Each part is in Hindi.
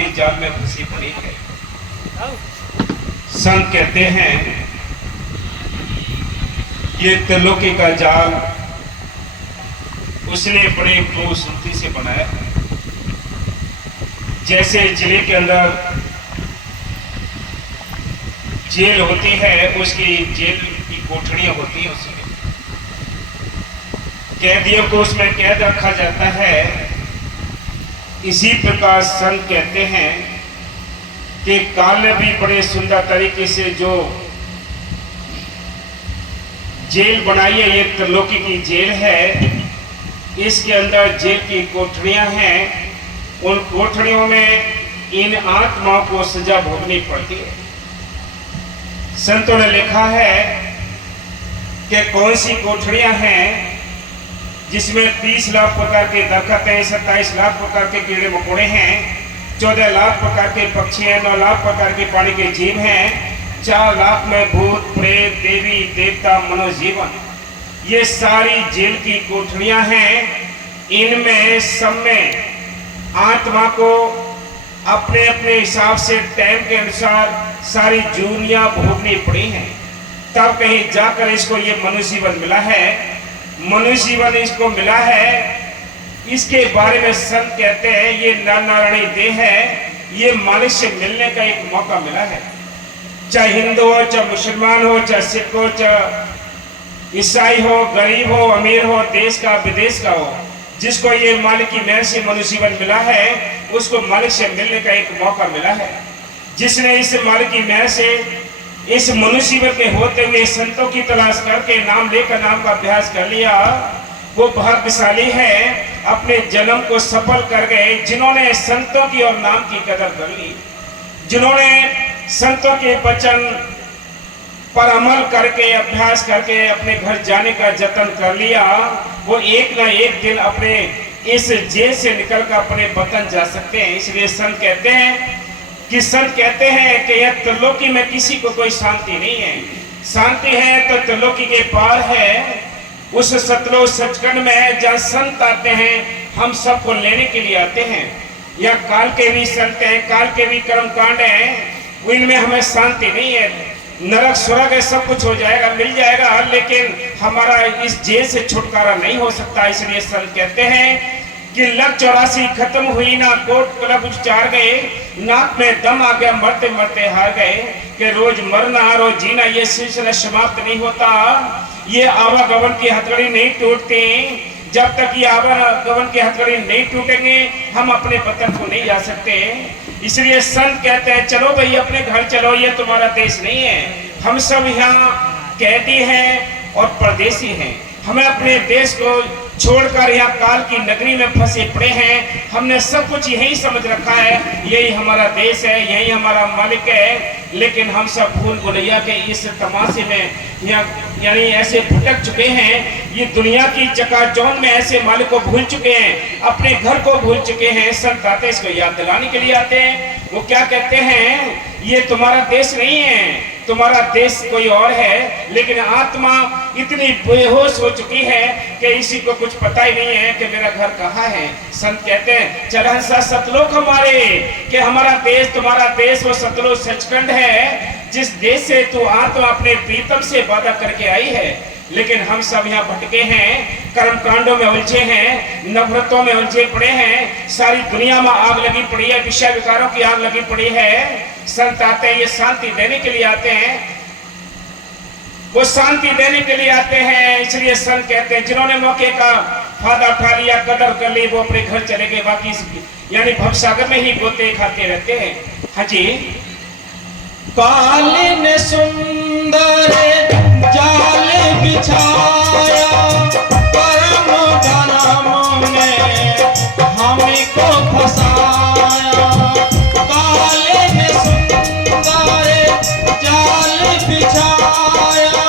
के जाल में फंसी पड़ी है। संत कहते हैं ये त्रिलोकी का जाल उसने बड़े खूबसूरती से बनाया। जैसे जिले के अंदर जेल होती है, उसकी जेल की कोठरियां होती हैं, उसमें कैदियों को उसमें कैद रखा जाता है। इसी प्रकार संत कहते हैं कि काल ने भी बड़े सुंदर तरीके से जो जेल बनाई है, ये त्रिलोकी की जेल है। इसके अंदर जेल की कोठरियां हैं, उन कोठरियों में इन आत्माओं को सजा भोगनी पड़ती है। संतों ने लिखा है कि कौन सी कोठरियां हैं जिसमें 30 लाख प्रकार के दरख्त हैं, 27 लाख प्रकार के कीड़े मकोड़े हैं, 14 लाख प्रकार के पक्षी हैं, 9 लाख प्रकार के पानी के जीव हैं, 4 लाख में भूत प्रेत देवी देवता मनोजीवन। ये सारी जेल की कोठरियां हैं। इनमें सब में आत्मा को अपने अपने हिसाब से टाइम के अनुसार सारी जूनियां भोगनी पड़ी हैं। तब कहीं जाकर इसको ये मनुष्य जीवन मिला है। मनुष्य जीवन इसको मिला है। इसके बारे में संत कहते हैं ये नारायणी देह है, ये मालिक से मिलने का एक मौका मिला है। चाहे हिंदू हो, चाहे मुसलमान हो, चाहे सिख हो, चाहे ईसाई हो, गरीब हो, अमीर हो, देश का विदेश का हो, जिसको ये मालिक की मेहर से मनुष्य जीवन मिला है, उसको मालिक से मिलने का एक मौका मिला है। जिसने इस मालिक की मेहर से इस मनुष्य जीवन के होते हुए संतों की तलाश करके नाम लेकर नाम का अभ्यास कर लिया, वो भाग्यशाली है, अपने जन्म को सफल कर गए। जिन्होंने संतों की और नाम की कदर कर ली, जिन्होंने संतों के वचन पर अमल करके अभ्यास करके अपने घर जाने का जतन कर लिया, वो एक ना एक दिन अपने इस जेल से निकलकर अपने वतन जा सकते हैं। इसलिए संत कहते हैं कि यह त्रिलोकी में किसी को कोई शांति नहीं है। शांति है तो त्रिलोकी के पार है, उस सतलोक सचखंड में जहाँ संत आते हैं, हम सबको लेने के लिए आते हैं। या काल के भी संत हैं, काल के भी कर्मकांड हैं, इनमें हमें शांति नहीं है। नरक स्वर्ग है, सब कुछ हो जाएगा, मिल जाएगा, लेकिन हमारा इस जेल से छुटकारा नहीं हो सकता। इसलिए संत कहते हैं कि लग 84 खत्म हुई ना, कोट क्लब उचार गए, नाक में दम आ गया, मरते मरते हार गए, कि रोज मरना रोज जीना ये सिलसिला समाप्त नहीं होता। ये आवागमन की हथकड़ी नहीं टूटती। जब तक ये आवागमन की हथकड़ी नहीं टूटेंगे, हम अपने वतन को नहीं जा सकते। इसलिए संत कहते हैं चलो भाई अपने घर चलो, ये तुम्हारा देश नहीं है। हम सब यहाँ कैदी हैं और परदेसी हैं। हमें अपने देश को छोड़कर यहाँ काल की नगरी में फंसे पड़े हैं। हमने सब कुछ यही समझ रखा है, यही हमारा देश है, यही हमारा मालिक है। लेकिन हम सब भूल भुलैया के इस तमाशे में यानी ऐसे भटक चुके हैं, ये दुनिया की चकाचौंध में ऐसे मालिक को भूल चुके हैं, अपने घर को भूल चुके हैं। संत आते इसको याद दिलाने के लिए आते हैं। वो क्या कहते हैं, ये तुम्हारा देश नहीं है, तुम्हारा देश कोई और है। लेकिन आत्मा इतनी बेहोश हो चुकी है कि इसी को कुछ पता ही नहीं है कि मेरा घर कहाँ है। संत कहते हैं चल हंसा सतलोक हमारे, कि हमारा देश तुम्हारा देश वो सतलोक सचखंड है, जिस देश से तू आत्मा अपने प्रीतम से वादा करके आई है। लेकिन हम सब यहाँ भटके हैं, कर्म कांडों में उलझे हैं, नफरतों में उलझे पड़े हैं, सारी दुनिया में आग लगी पड़ी है, विषय विकारों की आग लगी पड़ी है। संत आते हैं, ये शांति देने के लिए आते हैं, वो शांति देने के लिए आते हैं। इसलिए संत कहते हैं जिन्होंने मौके का फायदा उठा लिया, कदर कर ली, वो अपने घर चले गए, बाकी यानी भवसागर में ही गोते खाते रहते हैं। हाँ जी। कालीन सुंदर जाल बिछाया, परम धर्म में हमको फसाया। कालीन सुंदर जाल बिछाया,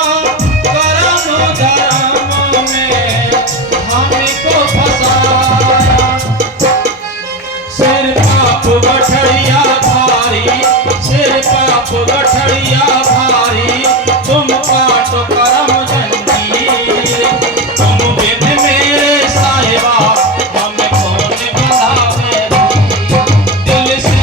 परम धर्म में हमको फसाया। सिर पाप गठरिया भारी, सिर पाप गठरिया भारी, तुम काटो करम जंजीर। तुम विध मेरे साहिबा, हम कौन बंधावे। दिल से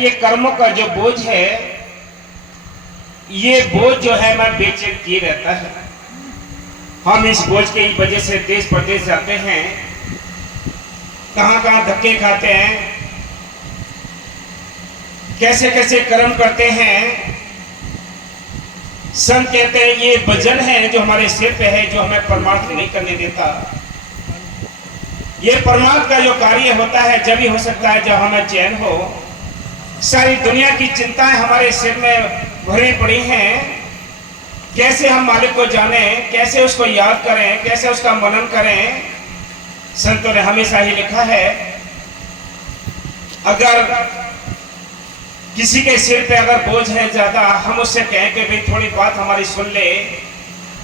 ये कर्मों का जो बोझ है, ये बोझ जो है मैं बेचैन किए रहता है। हम इस बोझ की वजह से देश प्रदेश जाते हैं, कहां कहां धक्के खाते हैं, कैसे कैसे कर्म करते हैं। संत कहते हैं ये वजन है जो हमारे सिर पे है, जो हमें परमार्थ नहीं करने देता। ये परमार्थ का जो कार्य होता है जब ही हो सकता है जब हमें चैन हो। सारी दुनिया की चिंताएं हमारे सिर में भरी पड़ी हैं, कैसे हम मालिक को जाने, कैसे उसको याद करें, कैसे उसका मनन करें। संतों ने हमेशा ही लिखा है, अगर किसी के सिर पे अगर बोझ है ज्यादा, हम उससे कहें कि भाई थोड़ी बात हमारी सुन ले,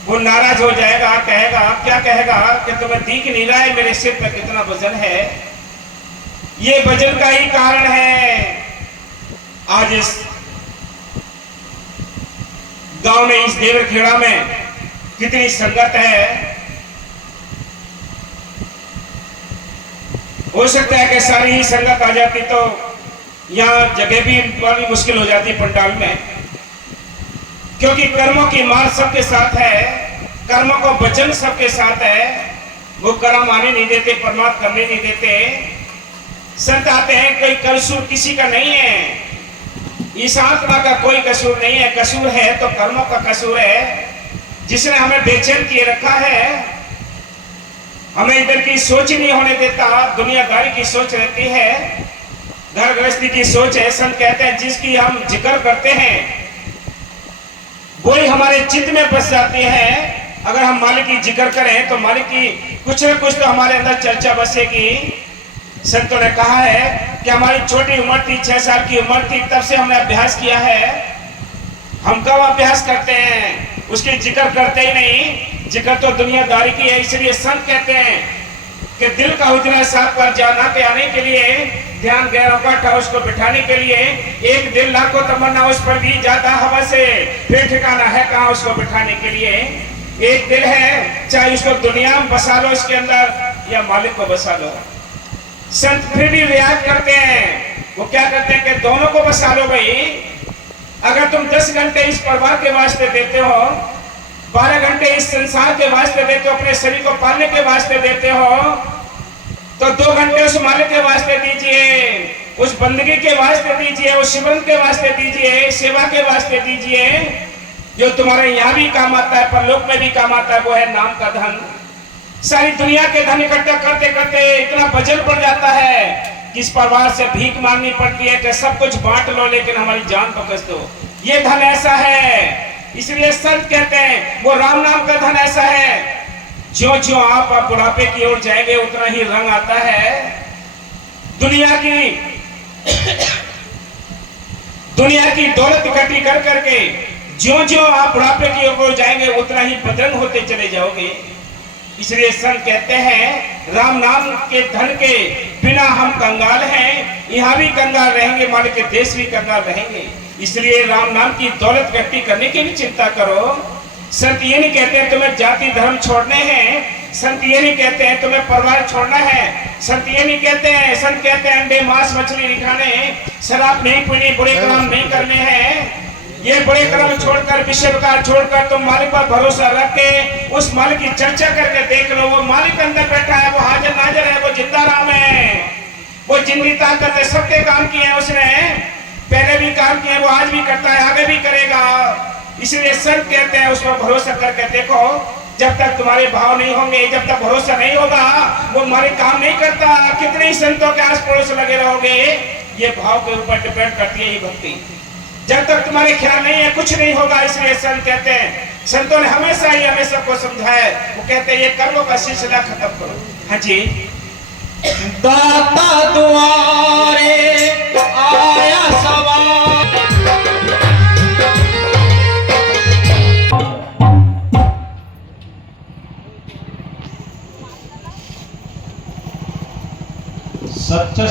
वो नाराज हो जाएगा, कहेगा, क्या कहेगा कि तुम्हें दिख नहीं रहा है मेरे सिर पे कितना वजन है। ये वजन का ही कारण है आज इस गांव में, इस देवरखेड़ा में कितनी संगत है। हो सकता है कि सारी ही संगत आ जाती तो यहाँ जगह भी बड़ी मुश्किल हो जाती पंडाल में, क्योंकि कर्मों की मार सबके साथ है, कर्मों को वचन सबके साथ है। वो कर्म आने नहीं देते, परमात्मा करने नहीं देते। संत आते हैं कोई कसूर किसी का नहीं है, इस आत्मा का कोई कसूर नहीं है। कसूर है तो कर्मों का कसूर है, जिसने हमें बेचैन किए रखा है। हमें इधर की सोच नहीं होने देता, दुनियादारी की सोच रहती है, घर गृहस्थी की सोच है। संत कहते हैं जिसकी हम जिक्र करते हैं वही हमारे चित्त में बस जाती है। अगर हम मालिक की जिक्र करें तो मालिक की कुछ न कुछ तो हमारे अंदर चर्चा बसेगी। संतों ने कहा है कि हमारी छोटी उम्र थी, 6 साल की उम्र थी, तब से हमने अभ्यास किया है। हम कब अभ्यास करते हैं, उसकी जिक्र करते ही नहीं। जिक्र तो दुनियादारी की है। इसलिए संत कहते हैं कि दिल का हुजरा साफ पर जाना पे आने के लिए, ध्यान गैरों का था उसको बिठाने के लिए, एक दिल लाखों तमन्ना उस पर भी जाता हवा से, फिर ठिकाना है कहाँ उसको बिठाने के लिए। एक दिल है, चाहे उसको दुनिया में बसा लो इसके अंदर या मालिक को बसा लो। संत फिर भी रियायत करते हैं, वो क्या करते हैं कि दोनों को बसा लो भाई। अगर तुम 10 घंटे इस परिवार के वास्ते देते हो, 12 घंटे इस संसार के वास्ते देते हो, अपने शरीर को पालने के वास्ते देते हो, तो 2 घंटे उस मालिक के वास्ते दीजिए, उस बंदगी के वास्ते दीजिए, उस सिमरन के वास्ते दीजिए, सेवा के वास्ते दीजिए, जो तुम्हारे यहाँ भी काम आता है, परलोक में भी काम आता है। वो है नाम का धन। सारी दुनिया के धन इकट्ठा करते करते इतना वजन पड़ जाता है कि इस परिवार से भीख मांगनी पड़ती है कि सब कुछ बांट लो लेकिन हमारी जान तो बच दो। ये धन ऐसा है। इसलिए संत कहते हैं वो राम नाम का धन ऐसा है, ज्यों ज्यों आप बुढ़ापे की ओर जाएंगे उतना ही रंग आता है। दुनिया की दौलत इकट्ठी कर करके ज्यों ज्यों आप बुढ़ापे की ओर जाएंगे उतना ही बदरंग होते चले जाओगे। इसलिए संत कहते हैं राम नाम के धन के बिना हम कंगाल हैं, यहाँ भी कंगाल रहेंगे, मालिक के देश भी कंगाल रहेंगे। इसलिए राम नाम की दौलत इकट्ठी करने की भी चिंता करो। संत ये नहीं कहते हैं तुम्हें जाति धर्म छोड़ने हैं, संत ये नहीं कहते हैं तुम्हें परिवार छोड़ना है, संत ये नहीं कहते हैं। संत कहते हैं अंडे मांस मछली नहीं खाने, शराब नहीं पीनी, बुरे काम नहीं करने हैं। ये बड़े कर्म छोड़कर, विषय विकार छोड़कर तुम मालिक पर भरोसा रख के उस मालिक की चर्चा करके देख लो। वो मालिक अंदर बैठा है, वो हाजिर नाजिर है, वो जिंदा राम है, वो जिंदी ताकत है। सबके काम किए हैं उसने, पहले भी काम किए, वो आज भी करता है, आगे भी करेगा। इसलिए संत कहते हैं उस पर भरोसा करके देखो। जब तक तुम्हारे भाव नहीं होंगे, जब तक भरोसा नहीं होगा, वो हमारे काम नहीं करता। कितने ही संतों के आस पड़ोस लगे रहोगे, ये भाव के ऊपर डिपेंड करती है ये भक्ति। जब तक तुम्हारे ख्याल नहीं है कुछ नहीं होगा। इसलिए संत कहते हैं, संतों ने हमेशा ही हमें सबको समझाया। वो कहते हैं ये कर्मों का सिलसिला खत्म करो। हाँ जी। दाता दुआरे आया सवार, सच्चा